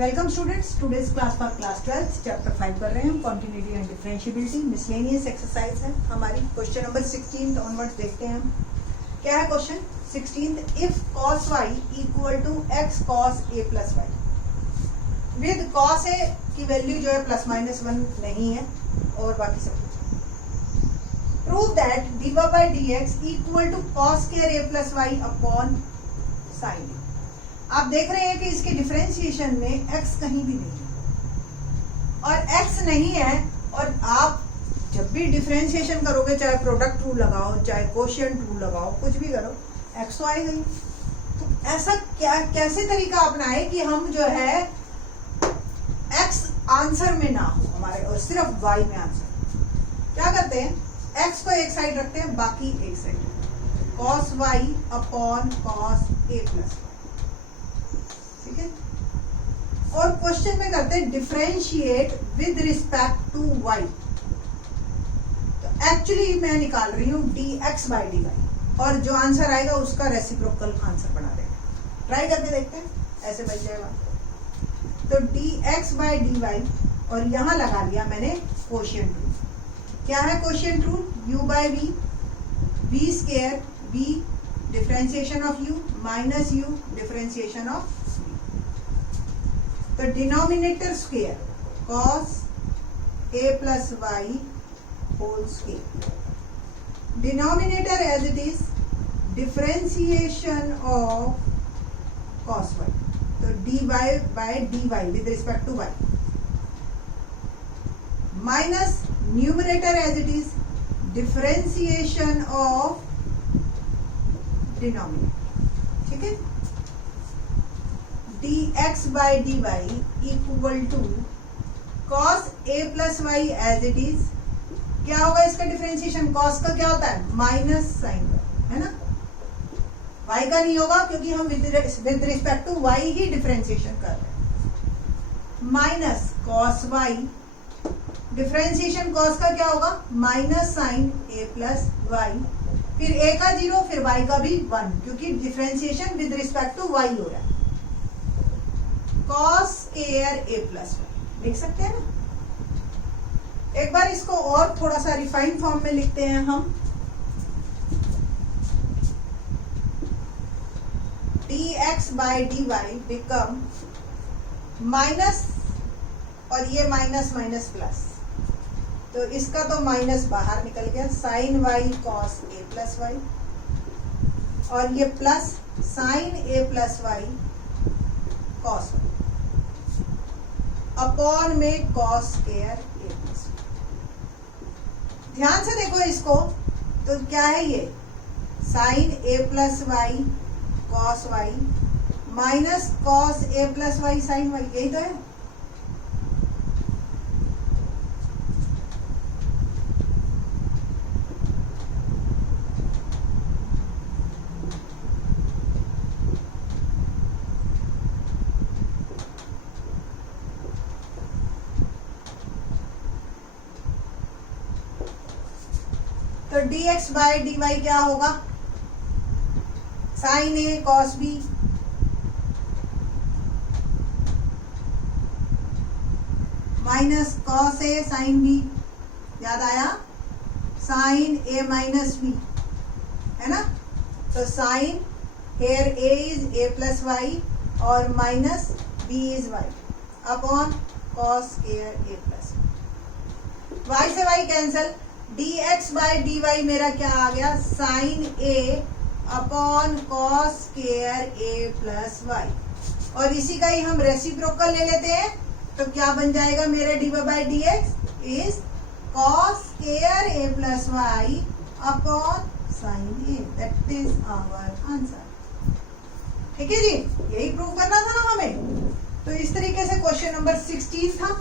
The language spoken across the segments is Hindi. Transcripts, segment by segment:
Welcome students, today's class for class 12 chapter 5 कर रहे हैं हम। Continuity and differentiability miscellaneous exercise है हमारी। क्वेश्चन नंबर 16 ऑनवर्ड्स देखते हैं हम। क्या है question 16? If cos y equal to x cos a plus y with cos a की वैल्यू जो है ±1 नहीं है और बाकी सब कुछ। Prove that dy by dx equal to cos square a plus y upon sin a। आप देख रहे हैं कि इसके डिफरेंशिएशन में x कहीं भी नहीं है और x नहीं है, और आप जब भी डिफरेंशिएशन करोगे, चाहे प्रोडक्ट रूल लगाओ, चाहे कोशिएंट रूल लगाओ, कुछ भी करो, x तो आएगा ही। तो ऐसा क्या कैसे तरीका अपनाए कि हम जो है x आंसर में ना हो हमारे और सिर्फ y में आंसर। क्या करते हैं, x को एक साइड रखते हैं, बाकी एक side cos y upon cos a plus, ठीक है। और क्वेश्चन में करते हैं differentiate with respect to y। तो एक्चुअली मैं निकाल रही हूँ dx by dy और जो आंसर आएगा उसका रेसिप्रोकल आंसर बना देंगे। ट्राई करके देखते हैं, ऐसे बन जाएगा। तो dx by dy और यहां लगा लिया मैंने कोशिएंट रूल। क्या है quotient rule? u by v, v square v differentiation of u minus u differentiation of तो denominator square cos a plus y whole square, denominator as it is differentiation of cos y, तो dy by dy with respect to y minus numerator as it is differentiation of denominator, ठीक है। dx by dy equal to cos a plus y as it is. क्या होगा इसका डिफरेंशिएशन? cos का क्या होता है? माइनस साइन y, है ना। y का नहीं होगा क्योंकि हम विद रिस्पेक्ट टू y ही डिफरेंशिएशन कर रहे हैं। Minus cos y differentiation cos का क्या होगा? Minus sine a plus y, फिर a का 0, फिर y का भी 1, क्योंकि differentiation with respect to y हो रहा है। cos square a plus y लिख सकते हैं ना। एक बार इसको और थोड़ा सा रिफाइन फॉर्म में लिखते हैं हम। dx by dy become minus, और ये माइनस माइनस प्लस, तो इसका तो माइनस बाहर निकल गया, sine y cos a plus y, और ये plus sine a plus y cos y upon में cos स्क्वायर a प्लस। ध्यान से देखो इसको, तो क्या है ये? Sine a plus y cos y minus cos a plus y sine y, यही तो है। तो dx by dy क्या होगा? Sine a cos b minus cos a sine b, याद आया? साइन a माइनस b, है ना। तो sine here a is a plus y और minus b is y upon cos square a plus y से y cancel. dx by dy मेरा क्या आ गया? Sine a upon cos square a plus y, और इसी का ही हम रेसिप्रोकल ले लेते हैं। तो क्या बन जाएगा मेरा dy by dx is cos square a plus y upon sine a, that is our answer. ठीक है जी, यही प्रूव करना था ना हमें। तो इस तरीके से क्वेश्चन नंबर 16 था।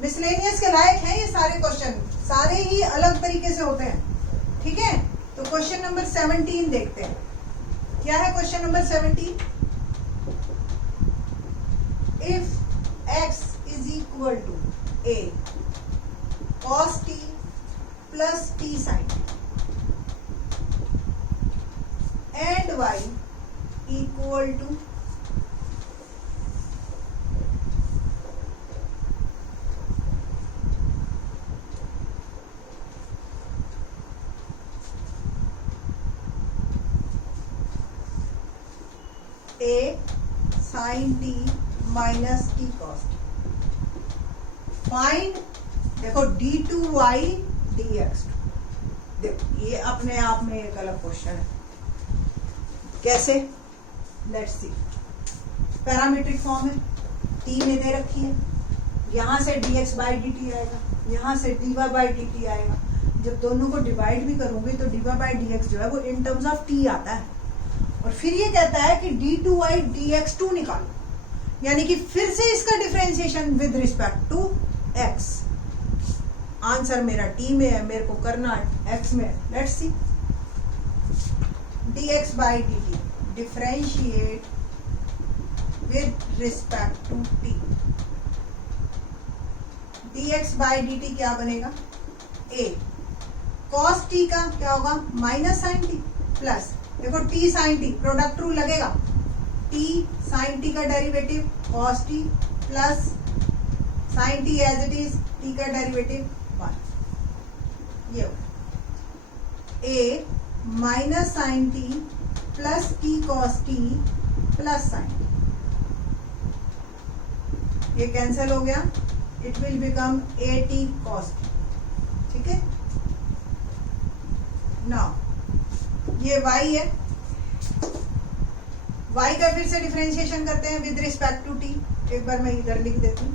मिसलेनियस के लायक हैं ये सारे क्वेश्चन, सारे ही अलग तरीके से होते हैं, ठीक है। तो क्वेश्चन नंबर 17 देखते हैं। क्या है question number 17? If x is equal to a cos t plus t sin and y equal to sine t minus t cos t. Find, देखो d2y dx2। देखो ये अपने आप में एक अलग क्वेश्चन है। कैसे? Let's see. पैरामीट्रिक फॉर्म है, t में दे रखी है, यहां से dx बाई dt आएगा, यहां से dy बाई dt आएगा। जब दोनों को डिवाइड भी करूंगी तो dy बाई dx जो है वो इन टर्म्स ऑफ t आता है। और फिर ये कहता है कि d2y dx2 निकालो, यानी कि फिर से इसका differentiation with respect to x। Answer मेरा t में है, मेरे को करना x में है। Let's see. dx by dt differentiate with respect to t। dx by dt क्या बनेगा? a cos t का क्या होगा? माइनस साइन t प्लस, देखो t sine t product rule लगेगा, t साइन t का derivative cos t plus sine t as it is t का डेरिवेटिव 1। ये होगा a minus sine t plus t cos t plus sine t। ये कैंसिल हो गया, it will become a t cos t। ठीक है। नाउ ये y है, y का फिर से डिफरेंशिएशन करते हैं विद रिस्पेक्ट टू t। एक बार मैं इधर लिख देती हूँ।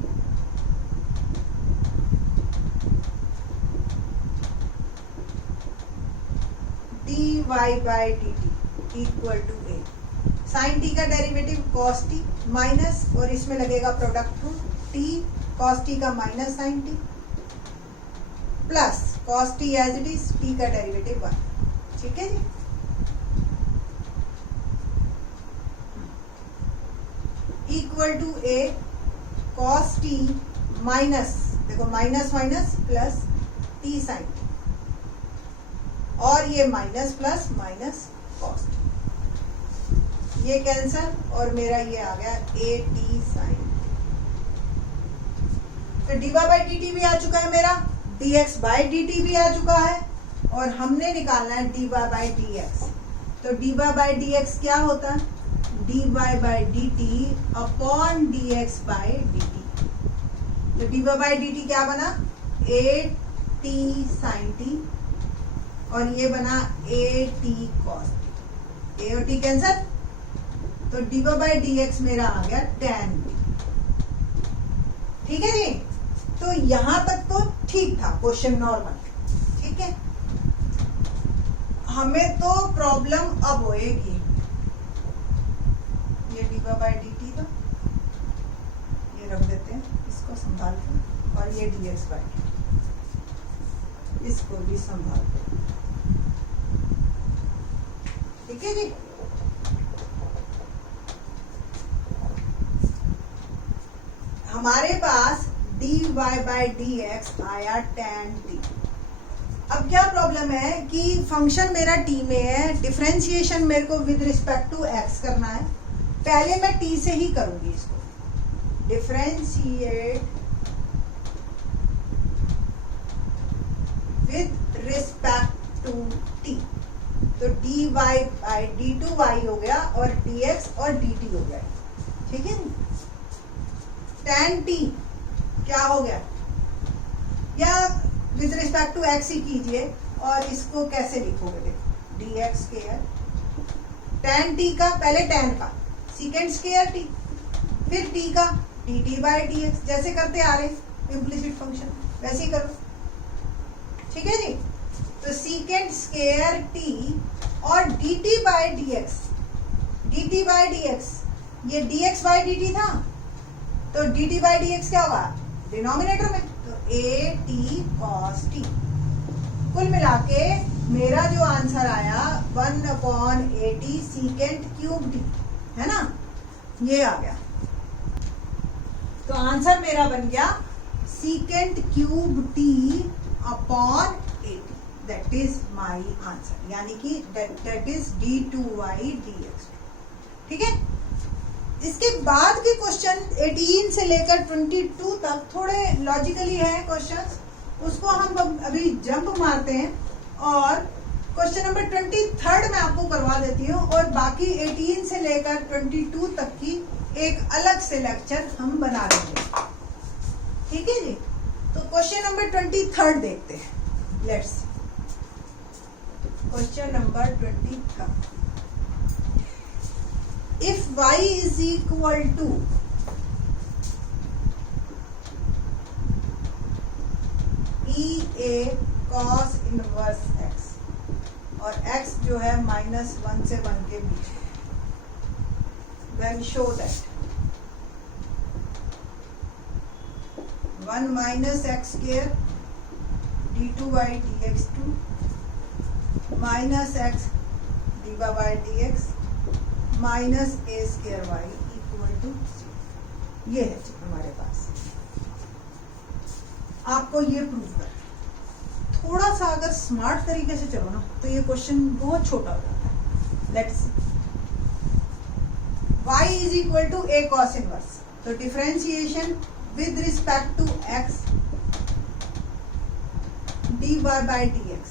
dy by dt equal to a sine t का डेरिवेटिव cos t माइनस, और इसमें लगेगा product rule, t cos t का minus sine t plus cos t as it is t का डेरिवेटिव 1। ठीक है जी। Equal to a cos t minus, देखो minus minus plus t sine t, और ये minus plus minus cos t, ये कैंसल, और मेरा ये आ गया a t साइन। तो dy बाई dt भी आ चुका है मेरा, dx बाई dt भी आ चुका है, और हमने निकालना है dy बाई dx। तो dy बाई dx क्या होता है? dy by dt upon dx by dt। तो dy बाई dt क्या बना? a t साइन t, और ये बना a t cos t। a और t कैंसल, तो dy बाई dx मेरा आ गया tan t। ठीक है जी। तो यहां तक तो ठीक था क्वेश्चन, नॉर्मल। ठीक है। हमें तो प्रॉब्लम अब होएगी, ये dy बाई dt था, ये रख देते हैं इसको संभाल के, और ये dx बाई dt इसको भी संभाल के। ठीक है जी। हमारे पास dy बाई dx आया tan t। अब क्या प्रॉब्लम है कि फंक्शन मेरा t में है, डिफरेंशिएशन मेरे को विद रिस्पेक्ट टू x करना है। पहले मैं t से ही करूंगी इसको, differentiate with respect to t। तो dy बाई d2y हो गया, और dx और dt हो गया। ठीक है। tan t क्या हो गया? या विद रिस्पेक्ट टू x ही कीजिए, और इसको कैसे लिखोगे? देखो dx स्क्वायर tan t का, पहले tan का सेकेंड स्क्वायर t, फिर t का dt बाई dx, जैसे करते आ रहे इम्प्लिसिट फंक्शन वैसे ही करो। ठीक है जी। तो सेकेंड स्क्वायर t और dt by dx, dt by dx, ये dx बाई dt था, तो dt बाई dx क्या होगा? डिनोमिनेटर में, तो a t cos t। कुल मिला के मेरा जो आंसर आया 1 upon a t secant cube t, है ना, ये आ गया। तो आंसर मेरा बन गया secant cube t upon a t, that is my answer, यानी कि दैट इज d2y dx। ठीक है। इसके बाद के क्वेश्चन 18 से लेकर 22 तक थोड़े लॉजिकली है क्वेश्चंस, उसको हम अभी जंप मारते हैं, और क्वेश्चन नंबर 23 मैं आपको करवा देती हूँ, और बाकी 18 से लेकर 22 तक की एक अलग से लेक्चर हम बना लेंगे, ठीक है जी। तो क्वेश्चन नंबर 23 देखते हैं। Let's question number 23। If y is equal to e a cos inverse x और x जो है -1 से 1 के बीच, then show that 1 minus x square d2y dx2 minus x dy by dx minus a square y equal to 0। ये है जी हमारे पास। आपको ये प्रूव कर, थोड़ा सा अगर स्मार्ट तरीके से चलो ना तो ये क्वेश्चन बहुत छोटा हो जाता है। Let's y is equal to a cos inverse, तो differentiation with respect to x dy by dx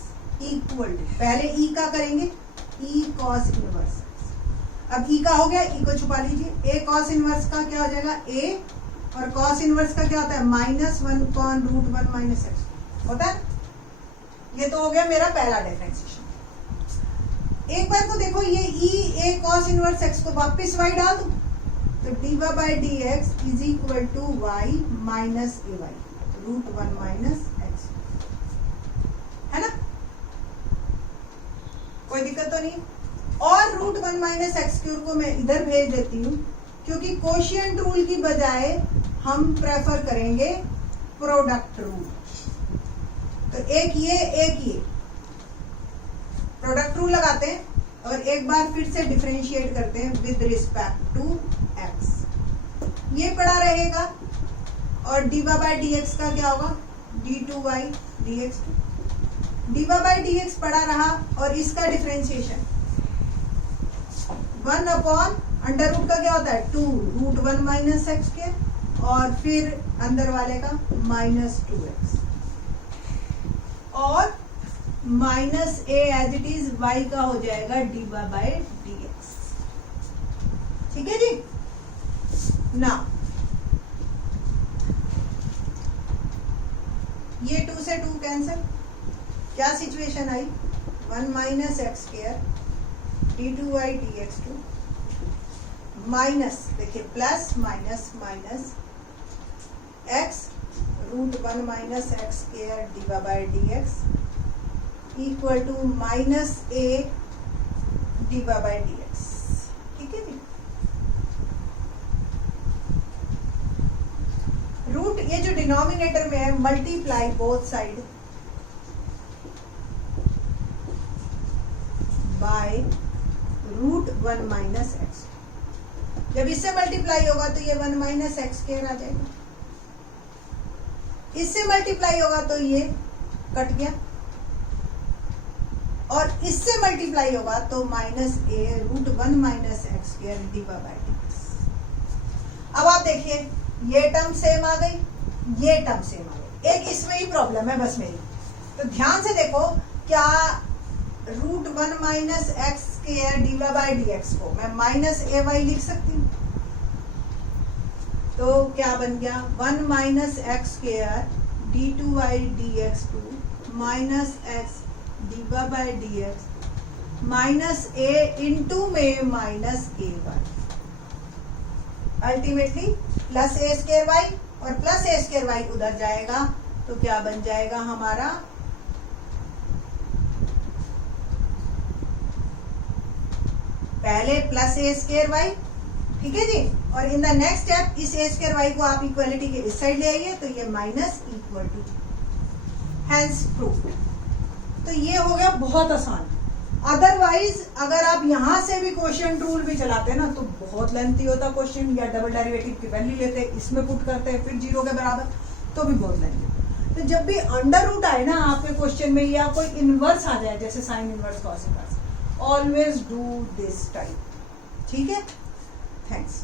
equal to, पहले e का करेंगे e cos इनवर्स। अब e का हो गया, e को छुपा लीजिए। a cos इनवर्स का क्या हो जाएगा a, और cos इनवर्स का क्या होता है -1 कॉन √1 माइनस एक्स होता है। ये तो हो गया मेरा पहला डिफरेंशिएशन। एक बार को देखो, ये e a cos inverse x को वापस y डाल दो, तो dy by dx is equal to y minus a y √1 minus x, है ना, कोई दिक्कत तो नहीं। और √1 माइनस एक्स क्यूब को मैं इधर भेज देती हूँ, क्योंकि कोशिएंट रूल की बजाय हम प्रेफर करेंगे प्रोडक्ट रूल। तो एक ये प्रोडक्ट रूल लगाते हैं और एक बार फिर से डिफरेंशिएट करते हैं विद रिस्पेक्ट टू x। ये पड़ा रहेगा और dy by dx का क्या होगा d2y dx2, dy by dx पड़ा रहा और इसका डिफरेंशिएशन 1 अपॉन अंडर रूट का क्या होता है 2 √1 माइनस एक्स के, और फिर अंदर वाले का -2x और minus a as it is y का हो जाएगा dy by dx। ठीक है जी। ना ये 2 से 2 कैंसिल, क्या सिचुएशन आई 1 minus x square d2y dx2 minus, देखिए plus minus minus x √1 minus x square dy by dx equal to minus a dy by dx। ठीक है जी। रूट, ये जो डिनोमिनेटर में है, multiply both side by √1 minus x. जब इससे मल्टीप्लाई होगा तो ये 1 माइनस एक्स स्क्वायर आ जाएगा, इससे मल्टीप्लाई होगा तो ये कट गया, और इससे मल्टीप्लाई होगा तो minus a √1 minus x square dy by dx। अब आप देखिए, ये टर्म सेम आ गई, ये टर्म सेम आ गई, एक इसमें ही प्रॉब्लम है बस मेरी। तो ध्यान से देखो, क्या √1 minus x square dy by dx को मैं माइनस ay लिख सकती हूँ? तो क्या बन गया 1 minus x square d2y dx2 minus x dy by dx minus a into में minus ay, ultimately plus a square y और प्लस a स्क्वायर y उधर जाएगा, तो क्या बन जाएगा हमारा पहले प्लस a स्क्वायर y, ठीक है जी, और इन द नेक्स्ट स्टेप इस a स्क्वायर y को आप इक्वलिटी के इस साइड ले आइए, तो ये minus equal to, hence proved. तो ये हो गया बहुत आसान। अदरवाइज अगर आप यहां से भी क्वोशिएंट रूल भी चलाते ना तो बहुत लेंथी होता क्वेश्चन, या डबल डेरिवेटिव की वैल्यू लेते, इसमें पुट करते फिर 0 के बराबर, तो भी बहुत लेंथी। तो जब भी अंडर रूट आए ना आपके क्वेश्चन में, या कोई इनवर्स आ जाए जैसे sine inverse cos inverse, always do this type. ठीक है, थैंक्स।